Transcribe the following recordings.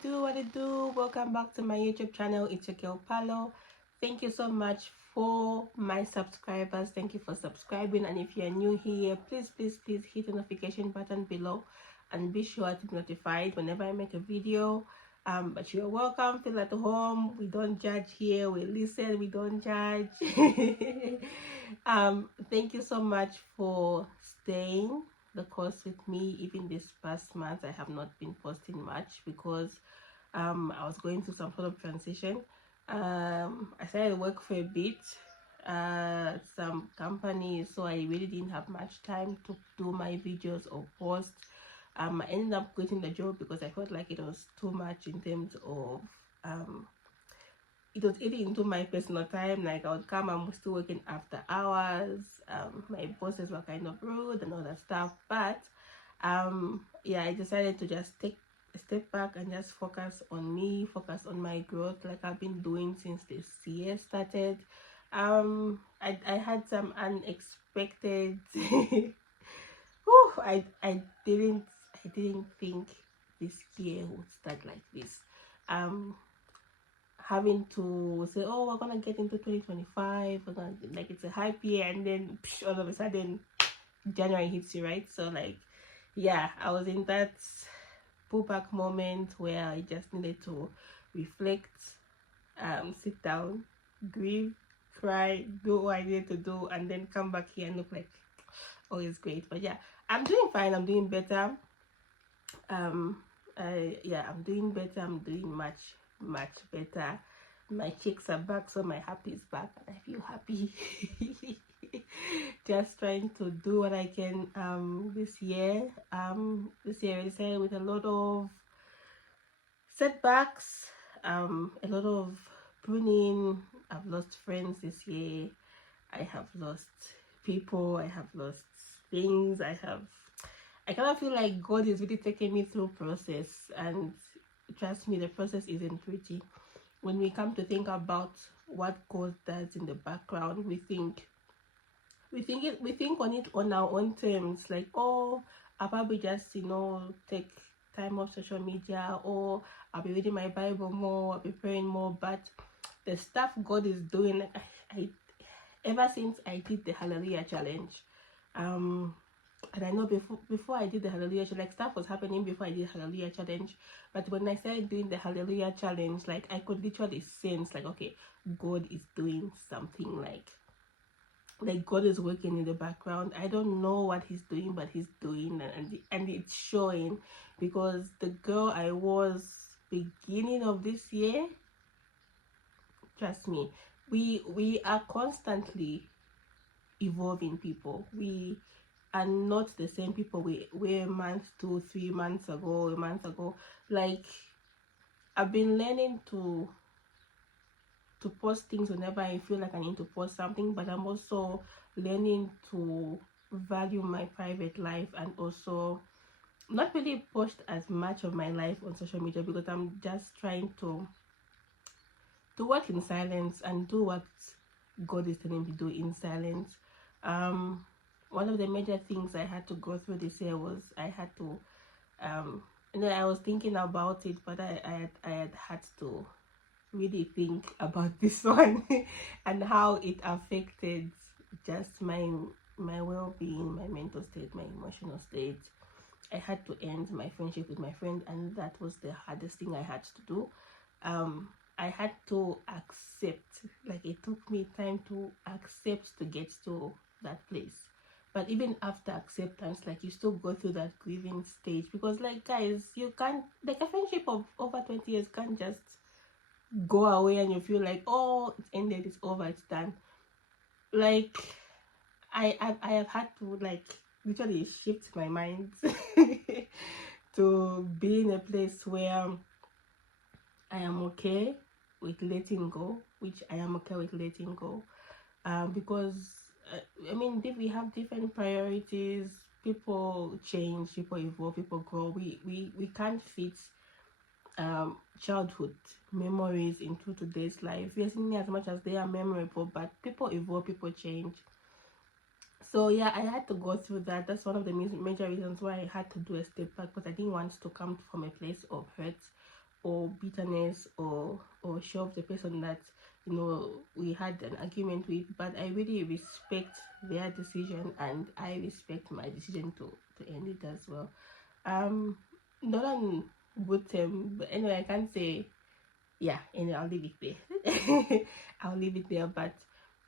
what it do. Welcome back to my YouTube channel. It's your girl Palo. Thank you so much for my subscribers. Thank you for subscribing, and if you're new here, please hit the notification button below and be sure to be notified whenever I make a video. But you're welcome. Feel at home. We don't judge here. We listen. We don't judge. Thank you so much for staying the course with me. Even this past month I have not been posting much because I was going through some sort of transition. I started work for a bit some companies, so I really didn't have much time to do my videos or post. I ended up quitting the job because I felt like it was too much in terms of it was eating into my personal time. Like, I would come, I'm still working after hours. My bosses were kind of rude and all that stuff, but yeah, I decided to just take a step back and just focus on me, focus on my growth, like I've been doing since this year started. I had some unexpected whew, I didn't think this year would start like this. Having to say, oh, we're gonna get into 2025, we're gonna, like, it's a hype year, and then all of a sudden January hits you, right? So, like, yeah, I was in that pullback moment where I just needed to reflect, sit down, grieve, cry, do what I needed to do, and then come back here and look like, oh, it's great. But yeah, I'm doing fine. I'm doing better. Yeah, I'm doing better. I'm doing much better. My chicks are back, so my happy is back. I feel happy. Just trying to do what I can this year. This year I decided with a lot of setbacks, a lot of pruning. I've lost friends this year. I have lost people. I have lost things. I kind of feel like God is really taking me through process, and trust me, the process isn't pretty. When we come to think about what God does in the background, we think on it on our own terms, like, oh, I'll probably just, take time off social media, or I'll be reading my Bible more, I'll be praying more. But the stuff God is doing, like, I ever since I did the Hallelujah challenge, and I know before I did the Hallelujah challenge, like, stuff was happening before I did Hallelujah challenge, but when I started doing the Hallelujah challenge, like, I could literally sense, like, okay, God is doing something, like God is working in the background. I don't know what he's doing, but he's doing, and it's showing, because the girl I was beginning of this year, trust me, we are constantly evolving people. We are not the same people we were a month, 2, 3 months ago, a month ago. Like, I've been learning to post things whenever I feel like I need to post something, but I'm also learning to value my private life, and also not really post as much of my life on social media, because I'm just trying to work in silence and do what God is telling me to do in silence. One of the major things I had to go through this year was I had to I was thinking about it, but I had to really think about this one and how it affected just my well-being, my mental state, my emotional state. I had to end my friendship with my friend, and that was the hardest thing I had to do. I had to accept, like, it took me time to accept to get to that place. But even after acceptance, like, you still go through that grieving stage, because, like, guys, you can't, like, a friendship of over 20 years can't just go away and you feel like, oh, it's ended, it's over, it's done. Like, I have had to, like, literally shift my mind to be in a place where I am okay with letting go, which I am okay with letting go, because I mean, we have different priorities. People change, people evolve, people grow. We can't fit childhood memories into today's life. Yes, in as much as they are memorable, but people evolve, people change. So yeah, I had to go through that. That's one of the major reasons why I had to do a step back, because I didn't want to come from a place of hurt or bitterness or shove the person that we had an argument with, but I really respect their decision, and I respect my decision to end it as well. Not on good term, but anyway, I can't say. Yeah, anyway, I'll leave it there. I'll leave it there. But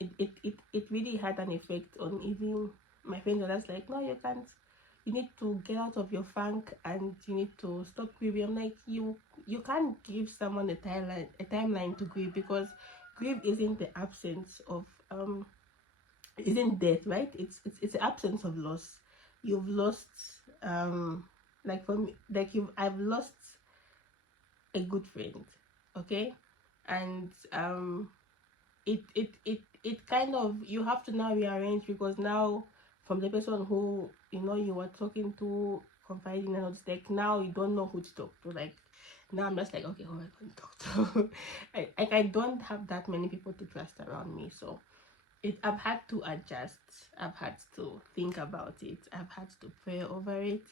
it really had an effect on even my friends were just like, no, you can't, you need to get out of your funk and you need to stop grieving. I'm like, you can't give someone a timeline to grieve, because grief isn't the absence of isn't death, right? It's the absence of loss. You've lost like for me, like I've lost a good friend, okay, and it kind of, you have to now rearrange, because now from the person who you were talking to, confiding, and it's like now you don't know who to talk to. Like now I'm just like, okay, who am I going to talk to? I don't have that many people to trust around me, so I've had to adjust. I've had to think about it. I've had to pray over it.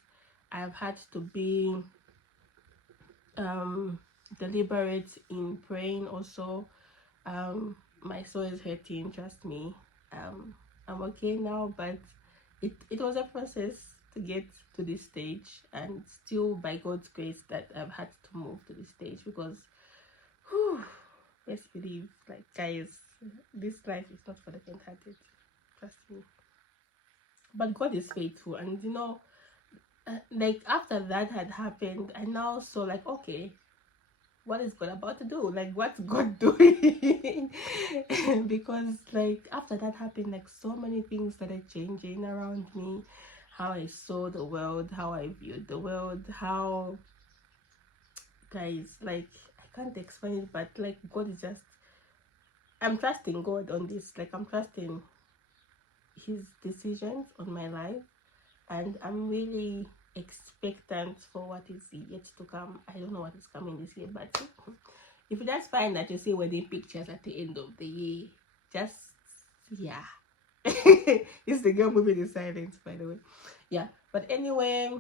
I've had to be deliberate in praying also. My soul is hurting, trust me. I'm okay now, but it was a process to get to this stage, and still by God's grace that I've had to move to this stage, because whew, let's believe, like, guys, this life is not for the faint-hearted, trust me. But God is faithful, and like after that had happened, I now saw like, okay, what is God about to do? Like, what's God doing? Because like after that happened, like so many things started changing around me. How I saw the world, how I viewed the world, how, guys, like I can't explain it, but like God is just, I'm trusting God on this. Like I'm trusting his decisions on my life, and I'm really expectant for what is yet to come. I don't know what is coming this year, but if you just find that you see wedding pictures at the end of the year, just, yeah. It's the girl moving in silence, by the way. Yeah, but anyway,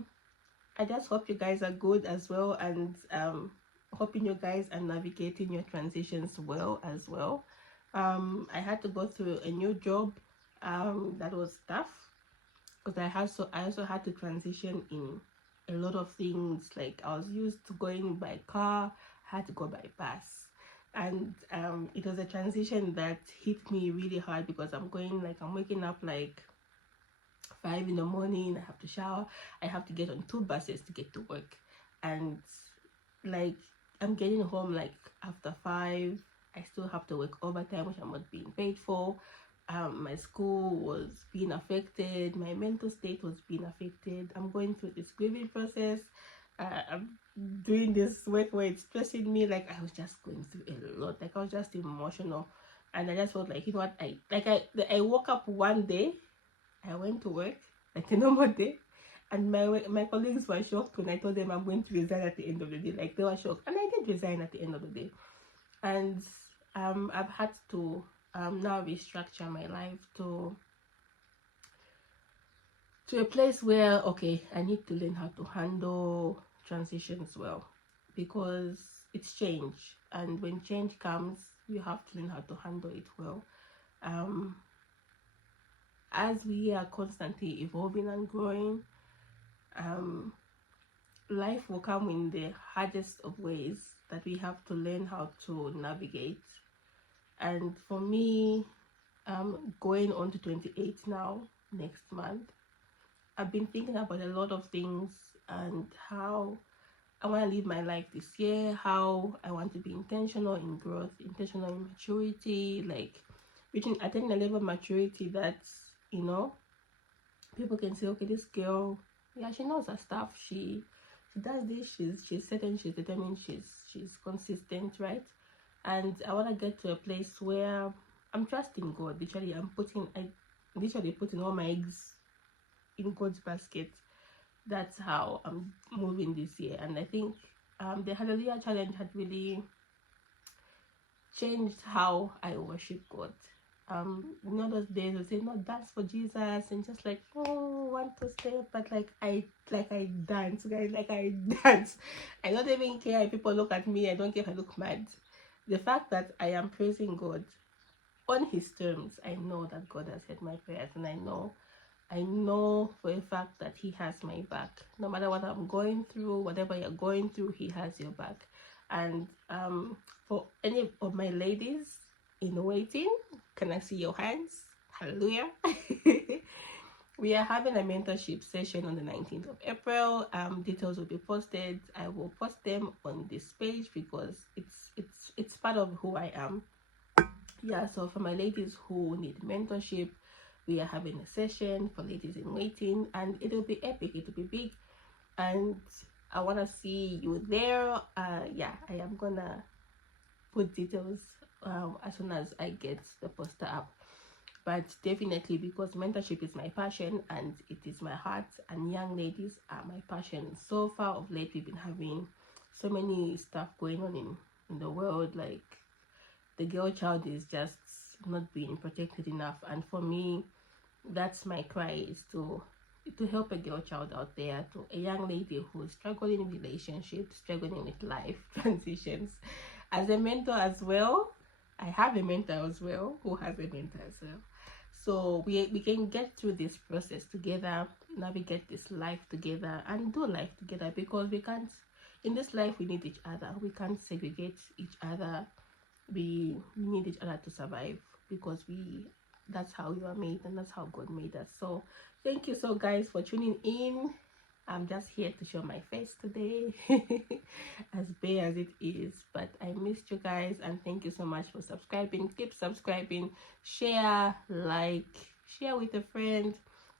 I just hope you guys are good as well, and hoping you guys are navigating your transitions well as well. I had to go through a new job that was tough, because I also had to transition in a lot of things. Like I was used to going by car, I had to go by bus, and it was a transition that hit me really hard, because I'm waking up like 5 in the morning. I have to shower, I have to get on 2 buses to get to work, and like I'm getting home like after 5. I still have to work overtime, which I'm not being paid for. My school was being affected, my mental state was being affected. I'm going through this grieving process. I'm doing this work where it's stressing me. Like I was just going through a lot. Like I was just emotional, and I just felt like, you know what, I woke up one day, I went to work like a normal day, and my colleagues were shocked when I told them I'm going to resign at the end of the day. Like they were shocked, and I did resign at the end of the day. And I've had to now restructure my life to a place where, okay, I need to learn how to handle transitions well, because it's change, and when change comes, you have to learn how to handle it well. As we are constantly evolving and growing, life will come in the hardest of ways that we have to learn how to navigate. And for me, going on to 28 now, next month, I've been thinking about a lot of things, and how I want to live my life this year, how I want to be intentional in growth, intentional in maturity, like attaining a level of maturity that's, people can say, okay, this girl, yeah, she knows her stuff, she does this, she's certain, she's determined, she's consistent, right? And I want to get to a place where I'm trusting God. I literally putting all my eggs in God's basket. That's how I'm moving this year. And I think the Hallelujah Challenge had really changed how I worship God. those days we say no, dance for Jesus, and just like, oh, want to step, but I dance, guys, like I dance. I don't even care if people look at me. I don't care if I look mad. The fact that I am praising God on his terms, I know that God has heard my prayers, and I know for a fact that he has my back. No matter what I'm going through, whatever you're going through, he has your back. And for any of my ladies in waiting, can I see your hands? Hallelujah. We are having a mentorship session on the 19th of April. Details will be posted. I will post them on this page because it's part of who I am. Yeah, so for my ladies who need mentorship, we are having a session for ladies in waiting, and it'll be epic, it'll be big, and I want to see you there. Yeah, I am gonna put details as soon as I get the poster up, but definitely, because mentorship is my passion and it is my heart, and young ladies are my passion. So far of late, we've been having so many stuff going on in the world, like the girl child is just not being protected enough, and for me, that's my cry, is to help a girl child out there, to a young lady who is struggling in relationships, struggling with life transitions. As a mentor as well, I have a mentor as well who has a mentor as well, so we can get through this process together, navigate this life together, and do life together, because we can't, in this life, we need each other. We can't segregate each other. We need each other to survive, because that's how you are made, and that's how God made us. So thank you so guys for tuning in. I'm just here to show my face today, as bare as it is, but I missed you guys, and thank you so much for subscribing. Keep subscribing, share, like, share with a friend,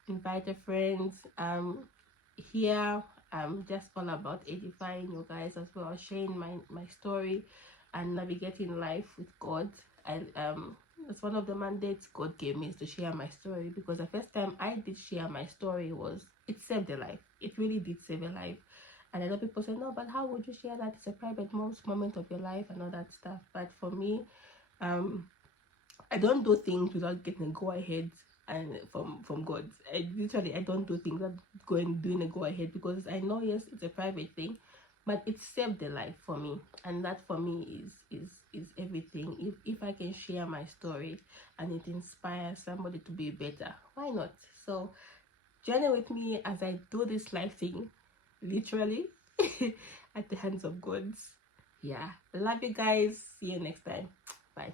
invite a friend. Here I'm just all about edifying you guys as well, sharing my story and navigating life with God. That's one of the mandates God gave me, is to share my story, because the first time I did share my story, it saved a life. It really did save a life. And a lot of people say, no, but how would you share that? It's a private moment of your life and all that stuff. But for me, I don't do things without getting a go ahead and from God. I don't do things without doing a go ahead, because I know, yes, it's a private thing, but it saved the life for me, and that for me is everything. If I can share my story and it inspires somebody to be better, why not? So journey with me as I do this life thing, literally, at the hands of God. Yeah, love you guys. See you next time. Bye.